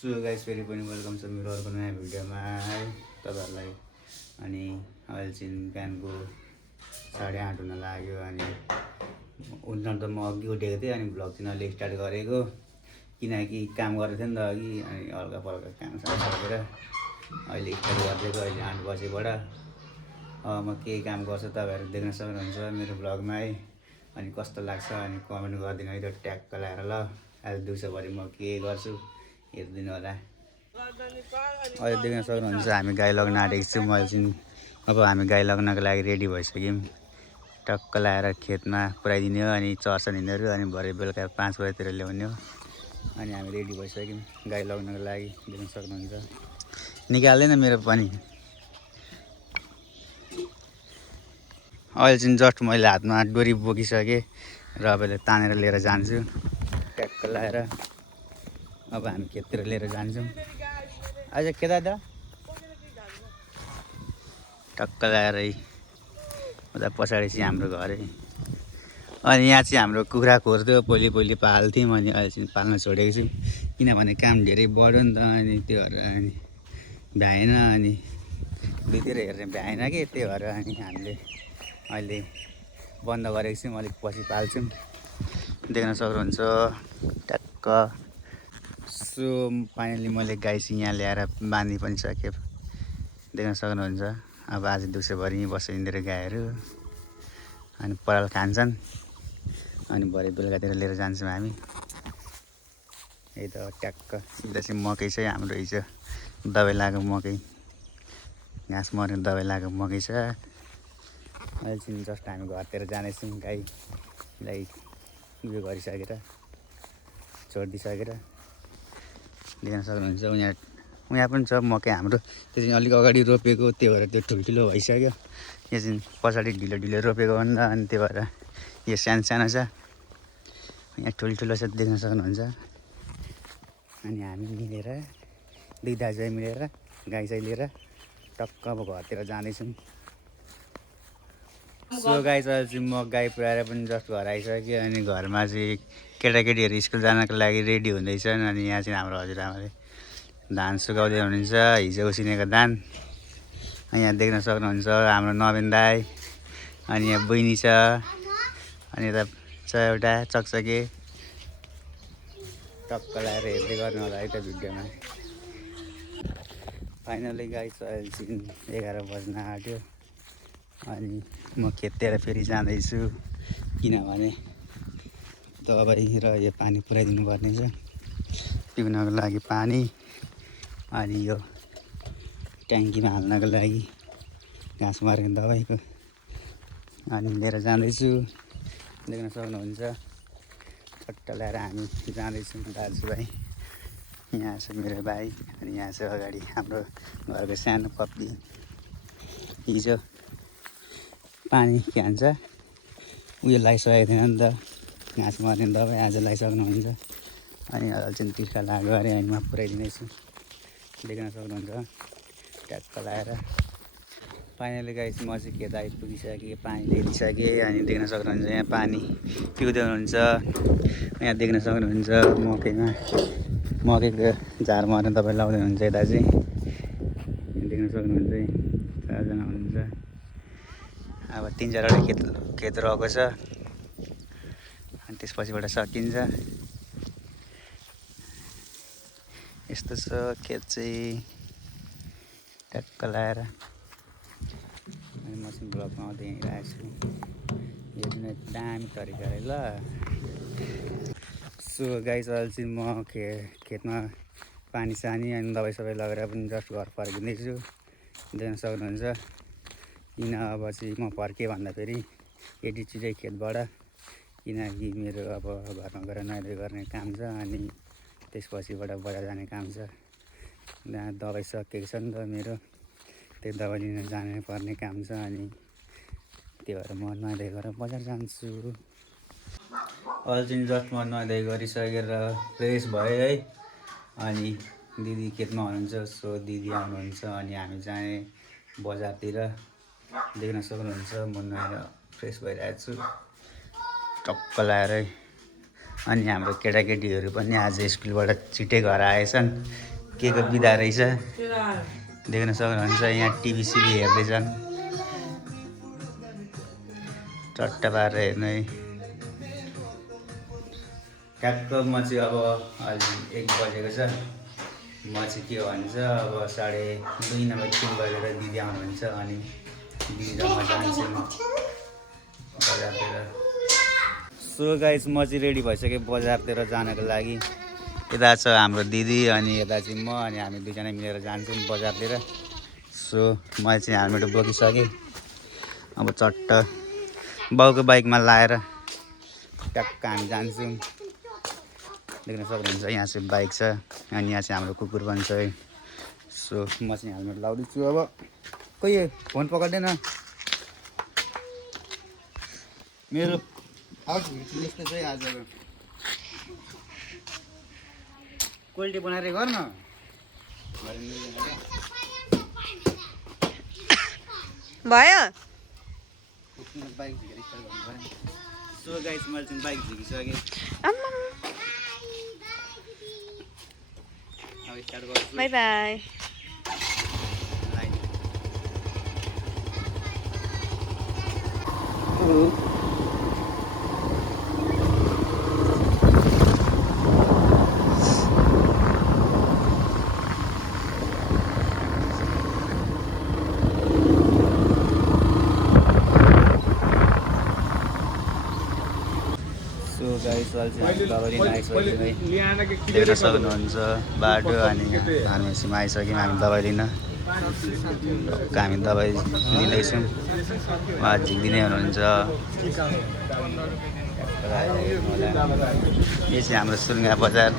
So guys फेरि पनि welcome छ मेरो अर्को नयाँ भिडियोमा है तपाईँहरूलाई। अनि अहिले चाहिँ बिहानको 8:30 हुन लाग्यो। अनि उठ्न त म अघि उठेको थिएँ अनि भ्लग चाहिँ अहिले स्टार्ट गरेको, किनकि काम गरेको थिएँ नि त अघि। अनि हल्का फल्का काम सकेर अहिले स्टार्ट गरिदिएको। अहिले 8 बजेबाट म के काम गर्छु तपाईँहरू देख्न सक्नुहुन्छ मेरो भ्लगमा है। अनि कस्तो लाग्छ अनि कमेन्ट गरिदिनु है त ट्याक्क लगाएर ल। आज दिउँसोभरि म के गर्छु हेरिदिनु होला। अहिले देख्न सक्नुहुन्छ हामी गाई लग्न आँटेको छौँ। मैले चाहिँ अब हामी गाई लग्नको लागि रेडी भइसक्यौँ। टक्क लगाएर खेतमा पुऱ्याइदिने हो अनि चर्छ यिनीहरू। अनि भरे बेलुका 5 बजेतिर ल्याउने हो। अनि हामी रेडी भइसक्यौँ गाई लग्नको लागि, देख्न सक्नुहुन्छ। निकाल्दैन मेरो पनि। अहिले चाहिँ जस्ट मैले हातमा डोरी बोकिसकेँ र अब तानेर लिएर जान्छु ट्याक्क लगाएर। अब हामी खेततिर लिएर जान्छौँ। आज के दादा टक्क लगाएर उता पछाडि चाहिँ हाम्रो घर है। अनि यहाँ चाहिँ हाम्रो कुखुरा खोर थियो, पहिले पाल्थ्यौँ। अनि अहिले चाहिँ पाल्न छोडेको छु, किनभने काम धेरै बढ्यो नि त। अनि त्यो भएर अनि भ्याएन, अनि दुईतिर हेर्ने भ्याएन कि, त्यो भएर अनि हामीले अहिले बन्द गरेको छौँ। अलिक पछि पाल्छौँ, देख्न सक्नुहुन्छ ट्याक्क। सो फाइनली मैले गाई चाहिँ यहाँ ल्याएर बाँधि पनि सकेँ, देख्न सक्नुहुन्छ। अब आज दिउँसोभरि बस्छ यिनीहरू गाईहरू। अनि पराल खान्छन् अनि भरे बेलुकातिर लिएर जान्छौँ हामी। यही त ट्याक्क सिधा चाहिँ मकै छ हाम्रो। हिजो दबाई लगाएको मकै, घाँस मर्ने दबाई लगाएको मकै छ। अहिले चाहिँ जस्ट हामी घरतिर जाँदैछौँ गाईलाई उयो गरिसकेर, छोडिदिइसकेर। देख्न सक्नुहुन्छ उहाँ पनि छ मकै हाम्रो। त्यो चाहिँ अलिक अगाडि रोपेको, त्यो भएर त्यो ठुल्ठुलो भइसक्यो। यो चाहिँ पछाडि ढिलो रोपेको हो नि त। अनि त्यो भएर यो सानो छ, यहाँ ठुल्ठुलो छ, देख्न सक्नुहुन्छ। अनि हामी मिलेर दुई दाजुभाइ मिलेर गाई चाहिँ लिएर टक्क अब घरतिर जाँदैछौँ। सो गाई चाहिँ म गाई पुऱ्याएर पनि जस्ट घर आइसक्यो। अनि घरमा चाहिँ केटाकेटीहरू स्कुल जानको लागि रेडी हुँदैछन्। अनि यहाँ चाहिँ हाम्रो हजुरआमाले धान सुकाउँदै हुनुहुन्छ, हिजो उसिनेको धान। यहाँ देख्न सक्नुहुन्छ हाम्रो नवीन दाई। अनि यहाँ बहिनी छ, अनि यता छ एउटा चकचके। टक्क लगाएर हेर्दै गर्नु होला है त भिडियोमा। फाइनली गाई अहिले चाहिँ 11 बज्न आँट्यो। अनि म खेततिर फेरि जाँदैछु, किनभने दबाई र यो पानी पुऱ्याइदिनु पर्ने छ पिउनको लागि पानी। अनि यो ट्याङ्कीमा हाल्नको लागि घाँस मार्ने दबाईको। अनि लिएर जाँदैछु, देख्न सक्नुहुन्छ। छट्ट ल्याएर हामी जाँदैछौँ दाजुभाइ। यहाँ छ मेरो भाइ, अनि यहाँ छ अगाडि हाम्रो घरको सानो पप्पी। हिजो पानी के भन्छ उयो लगाइसकेको थिएन नि त, घाँस मर्ने दबाई। आज लगाइसक्नुहुन्छ। अनि अहिले चाहिँ तिर्खा लाग्यो अरे, अनि म पुऱ्याइदिँदैछु, देख्न सक्नुहुन्छ ट्याक्क लगाएर। फाइनली गाइस म चाहिँ खेत आइपुगिसकेँ, पानी ल्याइदिइसकेँ। अनि देख्न सक्नुहुन्छ यहाँ पानी पिउँदै हुनुहुन्छ। यहाँ देख्न सक्नुहुन्छ मकैको झार मर्ने दबाई लाउँदै हुनुहुन्छ यता चाहिँ, देख्न सक्नुहुन्छ। 4 जना हुनुहुन्छ। अब 3-4वटा खेत रहेको छ, अनि त्यसपछिबाट सकिन्छ। यस्तो छ खेत चाहिँ ट्याक्क लगाएर। अनि म चाहिँ ब्लगमा आउँदै हिँडिरहेको छु, हेर्नु दामी तरिकाले ल। सो गाई अहिले चाहिँ म खेतमा पानी सानी अनि दबाई सबाई लगेर पनि जस्ट घर फर्किँदैछु, देख्न सक्नुहुन्छ। किन अब चाहिँ म फर्केँ भन्दाखेरि छिटै खेतबाट, किनकि मेरो अब घरमा गएर नुहाइधुवाइ गर्ने काम छ। अनि त्यसपछिबाट बजार जाने काम छ। यहाँ दबाई सकिएको छ नि त मेरो, त्यो दबाई लिन जानु पर्ने काम छ। अनि त्यो भएर म नुहाइधुवाइ गरेर बजार जान्छु। अहिले चाहिँ जस्ट म नुहाइधुवाइ गरिसकेर फ्रेस भएँ है। अनि दिदी खेतमा हुनुहुन्छ, सो दिदी आउनुहुन्छ अनि हामी जाने बजारतिर, देख्न सक्नुहुन्छ। म नुहाएर फ्रेस भइरहेको छु टक्क लगाएर। अनि हाम्रो केटाकेटीहरू पनि आज स्कुलबाट छिटै घर आएछन्, के को बिदा रहेछ देख्न सक्नुहुन्छ। यहाँ टिभी सिभी हेर्दैछन् चट्ट पारेर हेर्ने। ठ्याक्क म चाहिँ अब अहिले 1 बजेको छ। म चाहिँ के भन्छ अब 2:30 नभए 3 बजेर दिदी आउनुहुन्छ अनि दिदी र म जान्छौँ बजारतिर। सो गाइस म चाहिँ रेडी भइसकेँ बजारतिर जानको लागि। यता छ हाम्रो दिदी अनि यता चाहिँ म अनि हामी दुईजना मिलेर जान्छौँ बजारतिर। सो म चाहिँ हेलमेट बोकिसकेँ। अब चट्ट बाउको बाइकमा लाएर ट्याक्क हामी जान्छौँ। देख्न सक्नुहुन्छ यहाँ चाहिँ बाइक छ अनि यहाँ चाहिँ हाम्रो कुकुर पनि छ है। सो म चाहिँ हेलमेट लाउँदैछु। अब कोही फोन पक्रिँदैन मेरो आउटफिट यस्तो चाहिँ आजको क्वालिटी बनाएर गर्न भयो। बाइक झिकेर स्टार्ट गर्नु पर्यो। सो गाइस मैले चाहिँ बाइक झिकिसकेँ। अब स्टार्ट गर्छु। By by. गाइस अहिले चाहिँ हामी दबाई लिन आइसक्यौँ है। देख्न सक्नुहुन्छ बाटो अनि फार्मेसीमा आइसक्यौँ हामी दबाई लिन। हामी दबाई लिँदैछौँ। उहाँ झिक्दिनै हुनुहुन्छ। यो चाहिँ हाम्रो सुरुङ्गा बजार।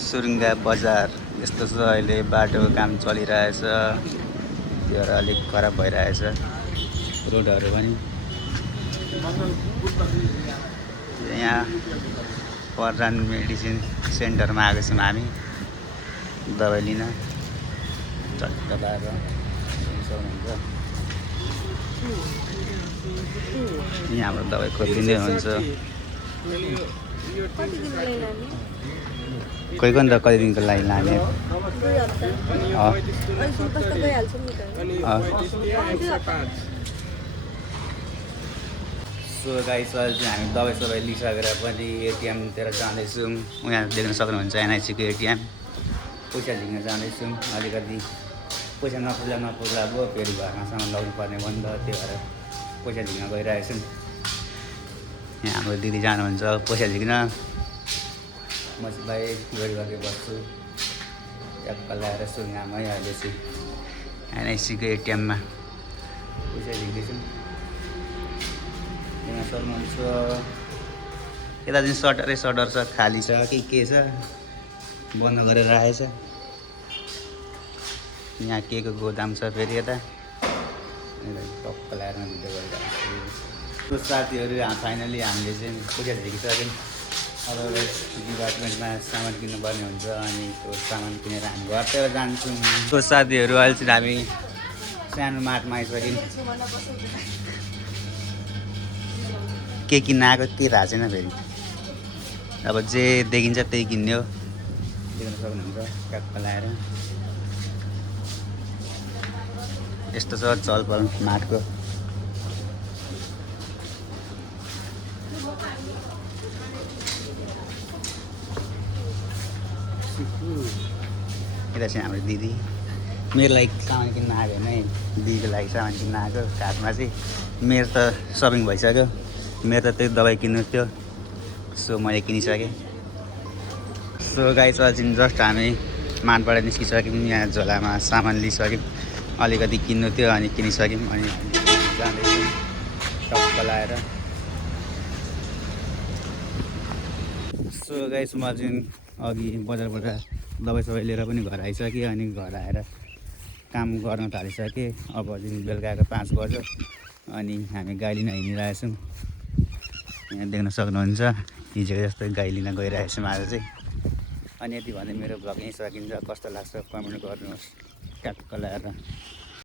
सुरुङ्गा बजार यस्तो छ अहिले बाटोको काम चलिरहेछ। त्यो भएर अलिक खराब भइरहेछ रोडहरू पनि। यहाँ पर्रान मेडिसिन सेन्टरमा आएको छौँ हामी दबाई लिन। चट्ट पारेर सक्नुहुन्छ। यहाँ हाम्रो दबाई खोलिदिँदै हुनुहुन्छ। कोही कोही त कति दिनको लागि लाने। सो गाइस अहिले चाहिँ हामी दबाई सबाई लिइसकेर पनि एटिएमतिर जाँदैछौँ। यहाँ देख्न सक्नुहुन्छ एनआइसीको एटिएम। पैसा झिक्न जाँदैछौँ। अलिकति पैसा नपुग्दा भयो फेरि घरमा सामान लगाउनु पर्ने भयो नि त। त्यही भएर पैसा झिक्न गइरहेको छौँ। यहाँ हाम्रो दिदी जानुहुन्छ पैसा झिक्न। म चाहिँ बाइक वेट गरेर बस्छु। ट्याक्क लगाएर सुरुङ्गामै अहिले चाहिँ एनआइसीको एटिएममा पैसा झिक्दैछौँ। यहाँ सक्नुहुन्छ यता चाहिँ सटरै सटर छ खाली छ कि के छ बन्द गरेर आएछ। यहाँ के को गोदाम छ फेरि यता टक्क लगाएर भिडियो गरिरहेको छु। साथीहरू फाइनली हामीले चाहिँ पैसा झिकिसक्यौँ। अब डिपार्टमेन्टमा सामान किन्नुपर्ने हुन्छ अनि त्यो सामान किनेर हामी घरतिर जान्छौँ। त्यो साथीहरू अहिले चाहिँ हामी सानो मार्टमा आइसक्यौँ। के किन्न आएको केही थाहा छैन फेरि। अब जे देखिन्छ त्यही किन्ने हो। देख्न सक्नुहुन्छ ट्याक्क लगाएर यस्तो छ चलपल मार्टको। यता चाहिँ हाम्रो दिदी मेरो लागि सामान किन्न आयो भने दिदीको लागि सामान किन्न आएको। खासमा चाहिँ मेरो त सपिङ भइसक्यो। मेरो त त्यही दबाई किन्नु थियो। सो मैले किनिसकेँ। सो गाइस चाहिँ जस्ट हामी मानबाट निस्किसक्यौँ। यहाँ झोलामा सामान लिइसक्यौँ। अलिकति किन्नु थियो अनि किनिसक्यौँ अनि जाँदैछौँ टक्क लगाएर। सो गाइस म चाहिँ अघि बजारबाट दबाई सबाई लिएर पनि घर आइसकेँ अनि घर आएर काम गर्न थालिसकेँ। अब चाहिँ बेलुकाको 5 बज्यो अनि हामी गाई लिन हिँडिरहेछौँ। यहाँ देख्न सक्नुहुन्छ हिजोको जस्तो गाई लिन गइरहेछौँ आज चाहिँ। अनि यति भन्दै मेरो भ्लग यहीँ सकिन्छ। कस्तो लाग्छ कमेन्ट गर्नुहोस् ट्याक्क लगाएर।